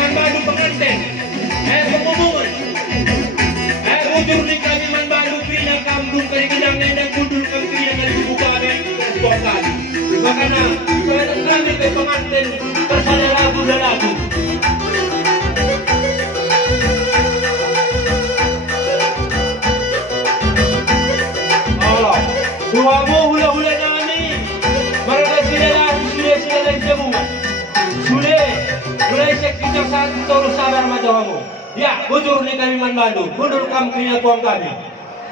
Man Bandung pengantin, pemumungan, ujur di kami Man Bandung pindah kampung kali gedang nendang kudul kami pindah kali dibuka dan bukan. Makanya kalau kami ke pengantin tersada lagu dan lagu. Allah, duamu hula-hula nami, mereka sudah jamungan. Sudah, mulai kita satu sabar macam kamu. Ya, ujur ni kami Man Bandung, kundur kami punya tuang kami.